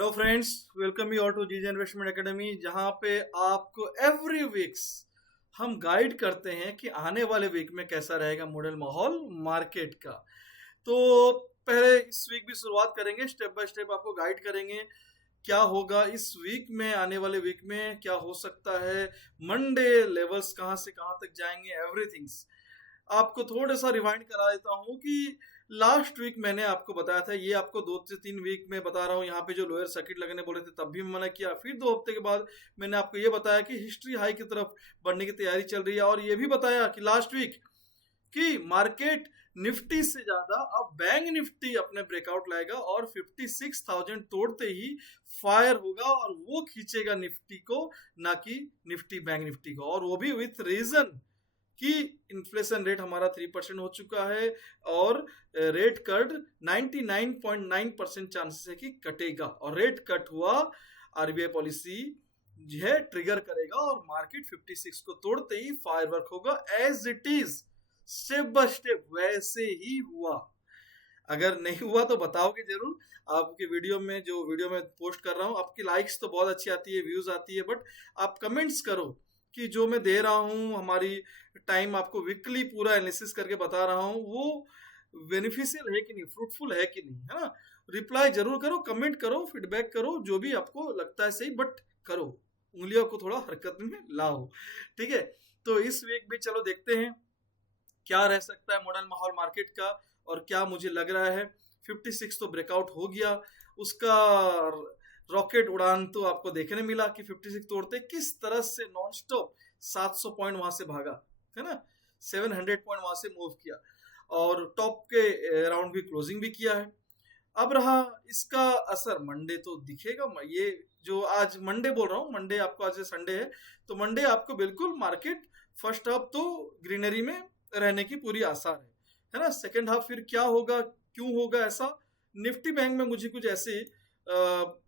Hello friends, welcome you all to GJ investment academy, जहां पे आपको एवरी वीक्स हम गाइड करते हैं कि आने वाले वीक में कैसा रहेगा मॉडल माहौल मार्केट का। तो पहले इस वीक भी शुरुआत करेंगे, स्टेप बाय स्टेप आपको गाइड करेंगे क्या होगा इस वीक में, आने वाले वीक में क्या हो सकता है, मंडे लेवल्स कहां से कहां तक जाएंगे, एवरीथिंग्स। आपको थोड़ा सा रिवाइंड करा देता हूँ कि लास्ट वीक मैंने आपको बताया था, ये आपको 2 से 3 वीक में बता रहा हूँ, यहाँ पे जो लोअर सर्किट लगने बोले थे तब भी मना किया। फिर 2 हफ्ते के बाद मैंने आपको ये बताया कि हिस्ट्री हाई की तरफ बढ़ने की तैयारी चल रही है, और ये भी बताया कि लास्ट वीक कि मार्केट निफ्टी से ज्यादा अब बैंक निफ्टी अपने ब्रेकआउट लाएगा और 56,000 तोड़ते ही फायर होगा, और वो खींचेगा निफ्टी को, ना कि निफ्टी बैंक निफ्टी को, और वो भी विथ रीजन कि इन्फ्लेशन रेट हमारा 3% हो चुका है और रेट कट 99.9% चांसेस है कि कटेगा, और रेट कट हुआ आरबीआई पॉलिसी जो है ट्रिगर करेगा और मार्केट 56 को तोड़ते ही फायरवर्क होगा as it is, step by step वैसे ही हुआ। अगर नहीं हुआ तो बताओगे जरूर। आपके वीडियो में, जो वीडियो में पोस्ट कर रहा हूँ, आपकी लाइक्स तो बहुत अच्छी आती है, व्यूज आती है, बट आप कमेंट्स करो कि जो मैं दे रहा हूँ, हमारी टाइम आपको वीकली पूरा एनालिसिस करके बता रहा हूँ, वो बेनिफिशियल है कि नहीं, फ्रूटफुल है कि नहीं, है ना। रिप्लाई जरूर करो, कमेंट करो, फीडबैक करो, जो भी आपको लगता है सही, बट करो, उंगलियों को थोड़ा हरकत में लाओ, ठीक है। तो इस वीक भी चलो देखते हैं क्या रह सकता है मॉडल माहौल मार्केट का, और क्या मुझे लग रहा है। 56 तो ब्रेकआउट हो गया, उसका रॉकेट उड़ान तो आपको देखने मिला कि 56 तोड़ते किस तरह से नॉन स्टॉप 700 पॉइंट वहां से भागा, है ना, 700 पॉइंट वहां से मूव किया, और टॉप के राउंड भी क्लोजिंग भी किया है। अब रहा इसका असर, मंडे तो दिखेगा। ये जो आज मंडे बोल रहा हूँ, मंडे आपको, आज संडे है, तो मंडे आपको बिल्कुल मार्केट फर्स्ट हाफ तो ग्रीनरी में रहने की पूरी आसार है ना। सेकंड हाफ फिर क्या होगा, क्यों होगा ऐसा। निफ्टी बैंक में मुझे कुछ ऐसे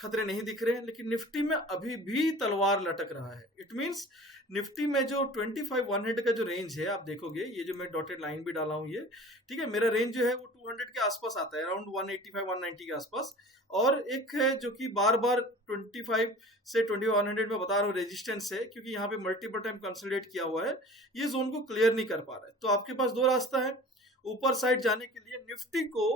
खतरे नहीं दिख रहे हैं, लेकिन निफ्टी में अभी भी तलवार लटक रहा है। इट मींस निफ्टी में जो 25,100 का जो रेंज है, आप देखोगे, ये जो मैं डॉटेड लाइन भी डाला हूं, ये ठीक है, मेरा रेंज जो है वो 200 के आसपास आता है, अराउंड 185-190 के आसपास। और एक है जो कि बार बार 25 से 2100 में बता रहा हूँ रेजिस्टेंस है, क्योंकि यहाँ पे मल्टीपल टाइम कंसोलिडेट किया हुआ है, ये जोन को क्लियर नहीं कर पा रहा है। तो आपके पास दो रास्ता है ऊपर साइड जाने के लिए। निफ्टी को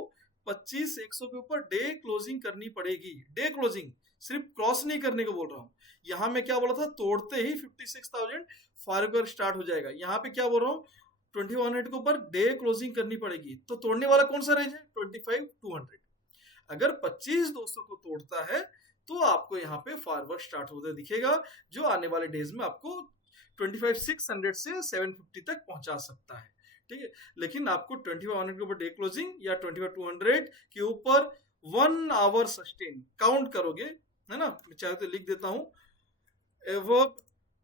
25,100 के ऊपर डे क्लोजिंग करनी पड़ेगी, डे क्लोजिंग, सिर्फ क्रॉस नहीं करने को बोल रहा हूँ। यहां मैं क्या बोला था, तोड़ते ही 56,000 फायर स्टार्ट हो जाएगा। यहाँ पे क्या बोल रहा हूँ, 2100 के ऊपर डे क्लोजिंग करनी पड़ेगी। तो तोड़ने वाला कौन सा रेंज है, 25,200। अगर 25,200 को तोड़ता है तो आपको यहाँ पे फायरवर्क स्टार्ट होते दिखेगा, जो आने वाले डेज में आपको 25,600 से 750 तक पहुंचा सकता है, ठीक है। लेकिन आपको 25,100 के ऊपर डे क्लोजिंग या 25,200 के ऊपर 1 आवर सस्टेन काउंट करोगे, है ना। मैं चाहे तो लिख देता हूं, एवर्ब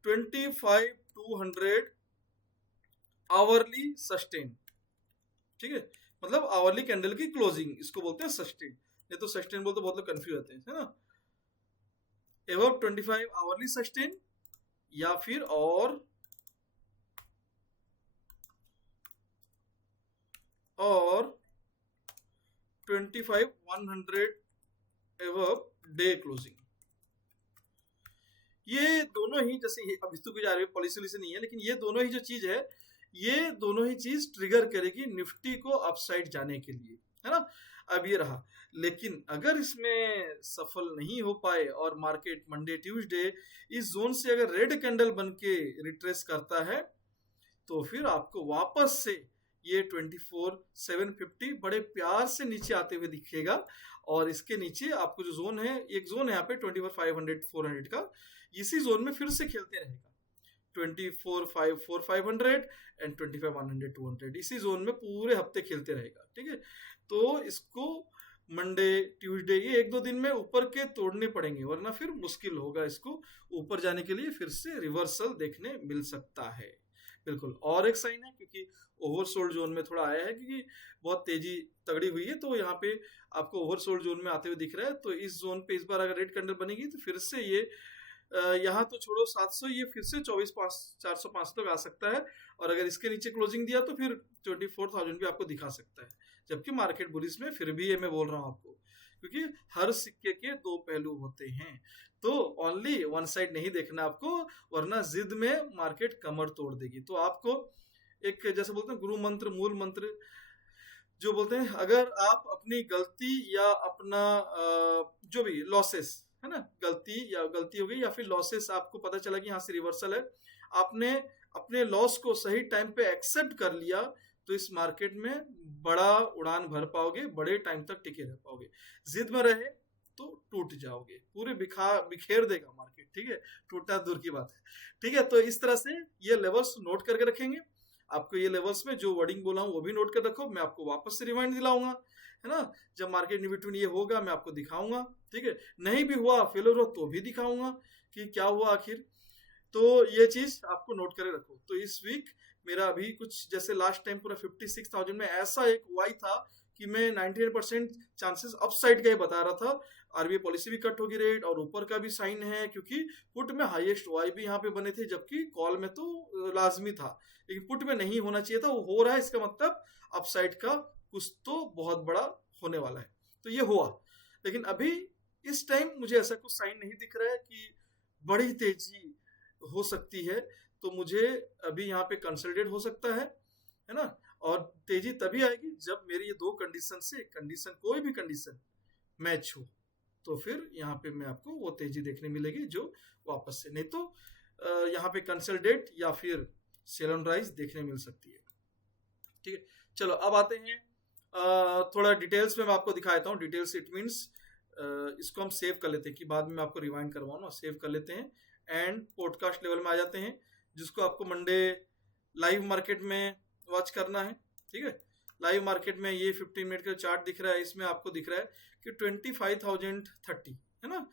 25,200 आवरली सस्टेन, ठीक है, मतलब आवरली कैंडल की क्लोजिंग, इसको बोलते हैं सस्टेन। नहीं तो सस्टेन बोलते बहुत लोग कंफ्यूज होते हैं, है ना। एवर्ब 25 आवरली सस्टेन, या फिर और 25,100 एवर्ब डे क्लोजिंग। ये दोनों ही, जैसे अब इस तो कुछ आरबीआई पॉलिसी से नहीं है, लेकिन ये दोनों ही जो चीज है, ये दोनों ही चीज ट्रिगर करेगी निफ्टी को अपसाइड जाने के लिए, है ना। अब ये रहा, लेकिन अगर इसमें सफल नहीं हो पाए और मार्केट मंडे ट्यूसडे इस जोन से अगर रेड कैंडल बन के रिट्रेस करता है, तो फिर आपको वापस से ये 24,750 बड़े प्यार से नीचे आते हुए दिखेगा। और इसके नीचे आपको जो जोन है, एक जोन है यहाँ पे 24,500-400 का, इसी जोन में फिर से खेलते रहेगा, 24,500-4,500 एंड 25,100-200, इसी जोन में पूरे हफ्ते खेलते रहेगा, ठीक है। तो इसको मंडे ट्यूसडे ये 1-2 दिन में ऊपर के तोड़ने पड़ेंगे, वरना फिर मुश्किल होगा इसको ऊपर जाने के लिए। फिर से रिवर्सल देखने मिल सकता है, बिल्कुल। और एक साइन है, क्योंकि ओवरसोल्ड जोन में थोड़ा आया है, क्योंकि बहुत तेजी तगड़ी हुई है, तो यहाँ पे आपको ओवरसोल्ड जोन में आते हुए दिख रहा है। तो इस जोन पे इस बार अगर रेड कैंडल बनेगी तो फिर से ये यहाँ तो छोड़ो 700, ये फिर से 24,405 तक आ सकता है। और अगर इसके नीचे क्लोजिंग दिया तो फिर 24,000 भी आपको दिखा सकता है, जबकि मार्केट बुलिश में फिर भी ये मैं बोल रहा हूँ आपको, क्योंकि हर सिक्के के दो पहलू होते हैं। तो ओनली वन साइड नहीं देखना आपको, वरना जिद में मार्केट कमर तोड़ देगी। तो आपको एक जैसे बोलते हैं गुरु मंत्र, मूल मंत्र जो बोलते हैं, अगर आप अपनी गलती या अपना जो भी लॉसेस है ना, गलती हो गई या फिर लॉसेस आपको पता चला कि यहाँ से रिवर्सल है, आपने अपने लॉस को सही टाइम पे एक्सेप्ट कर लिया, तो इस मार्केट में बड़ा उड़ान भर पाओगे, बड़े टाइम तक टिके रह पाओगे। जिद में रहे तो टूट जाओगे, पूरे बिखेर देगा मार्केट, ठीक है, टूटना दूर की बात है, ठीक है। तो इस तरह से ये लेवल्स नोट करके रखेंगे। आपको ये लेवल्स में जो वर्डिंग बोला हूँ वो भी नोट कर रखो, मैं आपको वापस से रिमाइंड दिलाऊंगा, है ना। जब मार्केट इन बिटवीन ये होगा मैं आपको दिखाऊंगा, ठीक है। नहीं भी हुआ, फेलियर हो तो भी दिखाऊंगा कि क्या हुआ आखिर। तो ये चीज आपको नोट करके रखो। तो इस वीक मेरा अभी कुछ जैसे लास्ट टाइम पूरा 56,000 में ऐसा एक वाई था कि मैं 98% चांसेस अपसाइड का ही बता रहा था। आरबीआई पॉलिसी भी कट होगी रेट, और ऊपर का भी साइन है, क्योंकि पुट में हाईएस्ट वाई भी यहाँ पे बने थे, जबकि कॉल में तो लाजमी था, लेकिन पुट में नहीं होना चाहिए था, वो हो रहा है। इसका मतलब अपसाइड का कुछ तो बहुत बड़ा होने वाला है। तो ये हुआ, लेकिन अभी इस टाइम मुझे ऐसा कुछ साइन नहीं दिख रहा है कि बड़ी तेजी हो सकती है। तो मुझे अभी यहाँ पे कंसोलिडेट हो सकता है ना। और तेजी तभी आएगी जब मेरी ये दो कंडीशन से कंडीशन, कोई भी कंडीशन मैच हो, तो फिर यहाँ पे मैं आपको वो तेजी देखने मिलेगी जो वापस से, नहीं तो यहाँ पे कंसोलिडेट या फिर सेल ऑन राइज देखने मिल सकती है, ठीक है। चलो अब आते हैं थोड़ा डिटेल्स में मैं आपको दिखा देता हूँ। डिटेल्स इट मीन्स इसको हम सेव कर लेते हैं कि बाद में मैं आपको रिवाइंड करवाऊँ ना, सेव कर लेते हैं एंड पॉडकास्ट लेवल में आ जाते हैं, जिसको आपको मंडे लाइव मार्केट में वॉच करना है, ठीक है। लाइव मार्केट में ये 15 मिनट का चार्ट दिख रहा है, इसमें आपको दिख रहा है कि 25,030 है ना,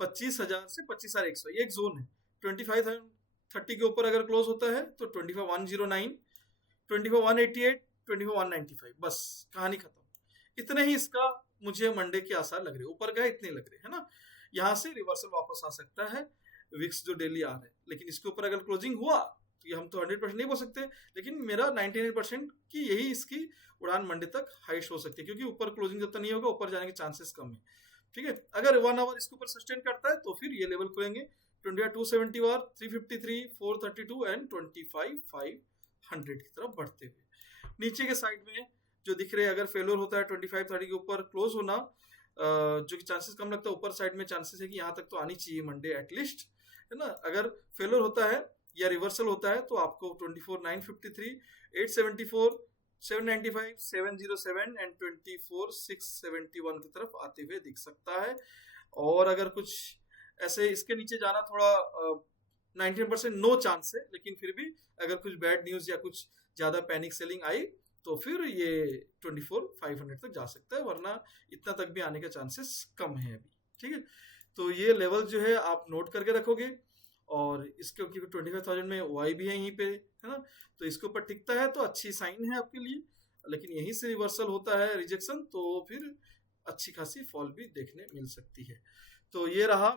25,000 से 25,100 ये एक जोन है। 25,030 के ऊपर अगर क्लोज होता है तो 25,109, 25,188, 25,195, बस कहानी खत्म। इतने ही इसका मुझे मंडे के आसार लग रहे, ऊपर गए इतने लग रहे, है ना। यहाँ से रिवर्सल वापस आ सकता है विक्स जो डेली आ रहा है, लेकिन इसके ऊपर अगर क्लोजिंग हुआ तो ये हम तो 100% नहीं बोल सकते, लेकिन मेरा 99% की यही इसकी उड़ान मंडे तक हाइस्ट हो सकती है, क्योंकि ऊपर क्लोजिंग जब तक नहीं होगा ऊपर जाने के चांसेस कम है, ठीक है। अगर 1 आवर इसके ऊपर सस्टेन करता है तो फिर ये लेवल खुलेंगे 25,270 वार, 353, 432 एंड 25,500 की तरफ बढ़ते हुए। नीचे के साइड में जो दिख रहे हैं, अगर फेलोर होता है 25,30 के ऊपर क्लोज होना, जो कि चांसेस कम लगता है, ऊपर साइड में चांसेस है कि यहाँ तक तो आनी चाहिए मंडे एटलीस्ट, है ना। अगर फेलोर होता है या रिवर्सल होता है तो आपको 24,953, 874, 795, 707 एंड 24,671 की तरफ आते हुए दिख सकता है। और अगर कुछ ऐसे इसके नीचे जाना थोड़ा 19% नो चांस है, लेकिन फिर भी अगर कुछ बैड न्यूज या कुछ ज्यादा पैनिक सेलिंग आई तो फिर ये 24,500 तक जा सकता है, वरना इतना तक भी आने के चांसेस कम है अभी, ठीक है। तो ये लेवल जो है आप नोट करके रखोगे, और इसके क्योंकि 25,000 में वाई भी है यहीं पे, है ना, तो इसके ऊपर टिकता है तो अच्छी साइन है आपके लिए। लेकिन यहीं से रिवर्सल होता है रिजेक्शन, तो फिर अच्छी खासी फॉल भी देखने मिल सकती है। तो ये रहा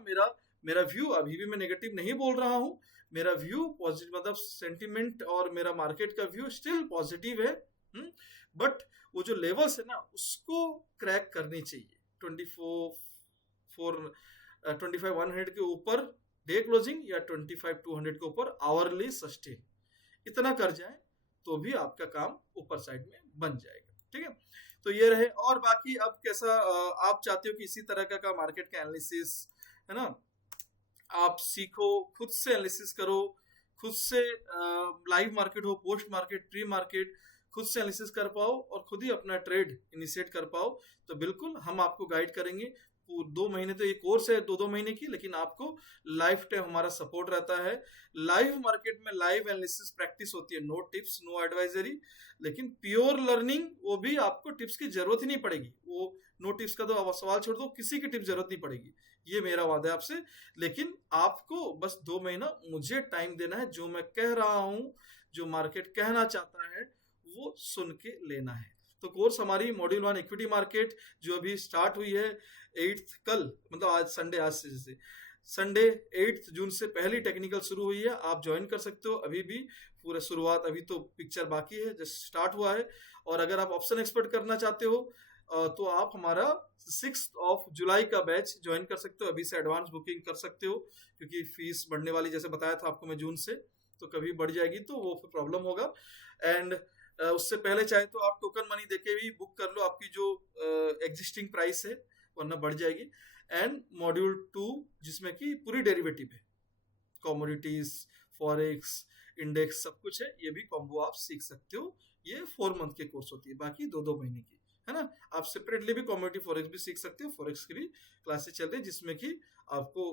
मेरा व्यू। अभी भी मैं नेगेटिव नहीं बोल रहा हूँ, मेरा व्यू पॉजिटिव, मतलब सेंटिमेंट और मेरा मार्केट का व्यू स्टिल पॉजिटिव है। बट वो जो लेवल्स है ना उसको क्रैक करनी चाहिए। 25,100 के ऊपर डे क्लोजिंग या 25,200 के ऊपर आवरली सस्टेन, इतना कर जाए तो भी आपका काम ऊपर साइड में बन जाएगा, ठीक है। तो ये रहे। और बाकी अब कैसा आप चाहते हो कि इसी तरह का मार्केट का एनालिसिस, है ना, आप सीखो, खुद से एनालिसिस करो, खुद से लाइव मार्केट हो, पोस्ट मार्केट, प्री मार्केट, खुद से एनालिसिस कर पाओ और खुद ही अपना ट्रेड इनिशिएट कर पाओ, तो बिल्कुल हम आपको गाइड करेंगे। 2 महीने तो ये कोर्स है 2 महीने की, लेकिन आपको लाइफ टाइम हमारा सपोर्ट रहता है। लाइव मार्केट में लाइव एनालिसिस प्रैक्टिस होती है, नो टिप्स नो एडवाइजरी, लेकिन प्योर लर्निंग, वो भी आपको टिप्स की जरूरत ही नहीं पड़ेगी। वो नो टिप्स का तो सवाल छोड़ दो, किसी की टिप्स जरूरत नहीं पड़ेगी, ये मेरा वादा है आपसे। लेकिन आपको बस 2 महीना मुझे टाइम देना है, जो मैं कह रहा हूँ, जो मार्केट कहना चाहता है वो सुन के लेना है। तो कोर्स हमारी मॉड्यूल 1 इक्विटी मार्केट जो अभी स्टार्ट हुई है 8th कल, मतलब आज संडे, आज से जैसे संडे 8 जून से पहली टेक्निकल शुरू हुई है, आप ज्वाइन कर सकते हो अभी भी। पूरा शुरुआत, अभी तो पिक्चर बाकी है, जस्ट स्टार्ट हुआ है। और अगर आप ऑप्शन एक्सपर्ट करना चाहते हो, तो आप हमारा 6 जुलाई का बैच ज्वाइन कर सकते हो। अभी से एडवांस बुकिंग कर सकते हो, क्योंकि फीस बढ़ने वाली, जैसे बताया था आपको मैं जून से, तो कभी बढ़ जाएगी तो वो फिर प्रॉब्लम होगा। एंड उससे पहले चाहे तो आप टोकन मनी देके भी बुक कर लो आपकी जो एग्जिस्टिंग प्राइस है, वरना बढ़ जाएगी। एंड मॉड्यूल 2 जिसमें कि पूरी डेरिवेटिव है, कमोडिटीज, फॉरेक्स, इंडेक्स, सब कुछ है, ये भी कॉम्बो आप सीख सकते हो। ये 4 मंथ के कोर्स होती है, बाकी 2-2 महीने की है ना। आप सेपरेटली भी कमोडिटी फॉरेक्स भी सीख सकते हो, फॉरेक्स की भी क्लासेस चल रही है, जिसमें कि आपको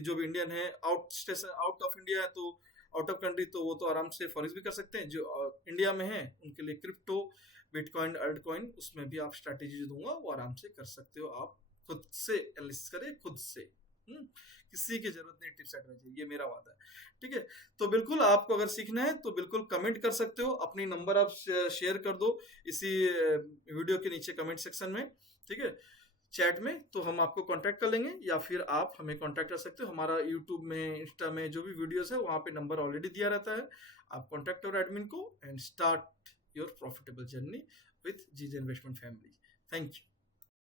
जो भी इंडियन है, आउट ऑफ इंडिया है तो आउट ऑफ कंट्री, तो वो तो आराम से फॉरेक्स भी कर सकते हैं। जो इंडिया में है उनके लिए क्रिप्टो, बिटकॉइन, अल्टकॉइन, उसमें भी आप स्ट्रैटेजी दूंगा, वो आराम से कर सकते हो। आप खुद से एनालिसिस करें, खुद से, किसी की जरूरत नहीं टिप्स एडवाइस, ये मेरा वादा है। ठीक है, तो बिल्कुल आपको अगर सीखना है तो बिल्कुल कमेंट कर सकते हो, अपनी नंबर आप शेयर कर दो इसी वीडियो के नीचे कमेंट सेक्शन में, ठीक है, चैट में, तो हम आपको कांटेक्ट कर लेंगे, या फिर आप हमें कांटेक्ट कर सकते हो। हमारा यूट्यूब में, इंस्टा में जो भी वीडियोस है वहाँ पे नंबर ऑलरेडी दिया रहता है। आप कांटेक्ट करो एडमिन को and start your profitable journey with GJ investment family. Thank you.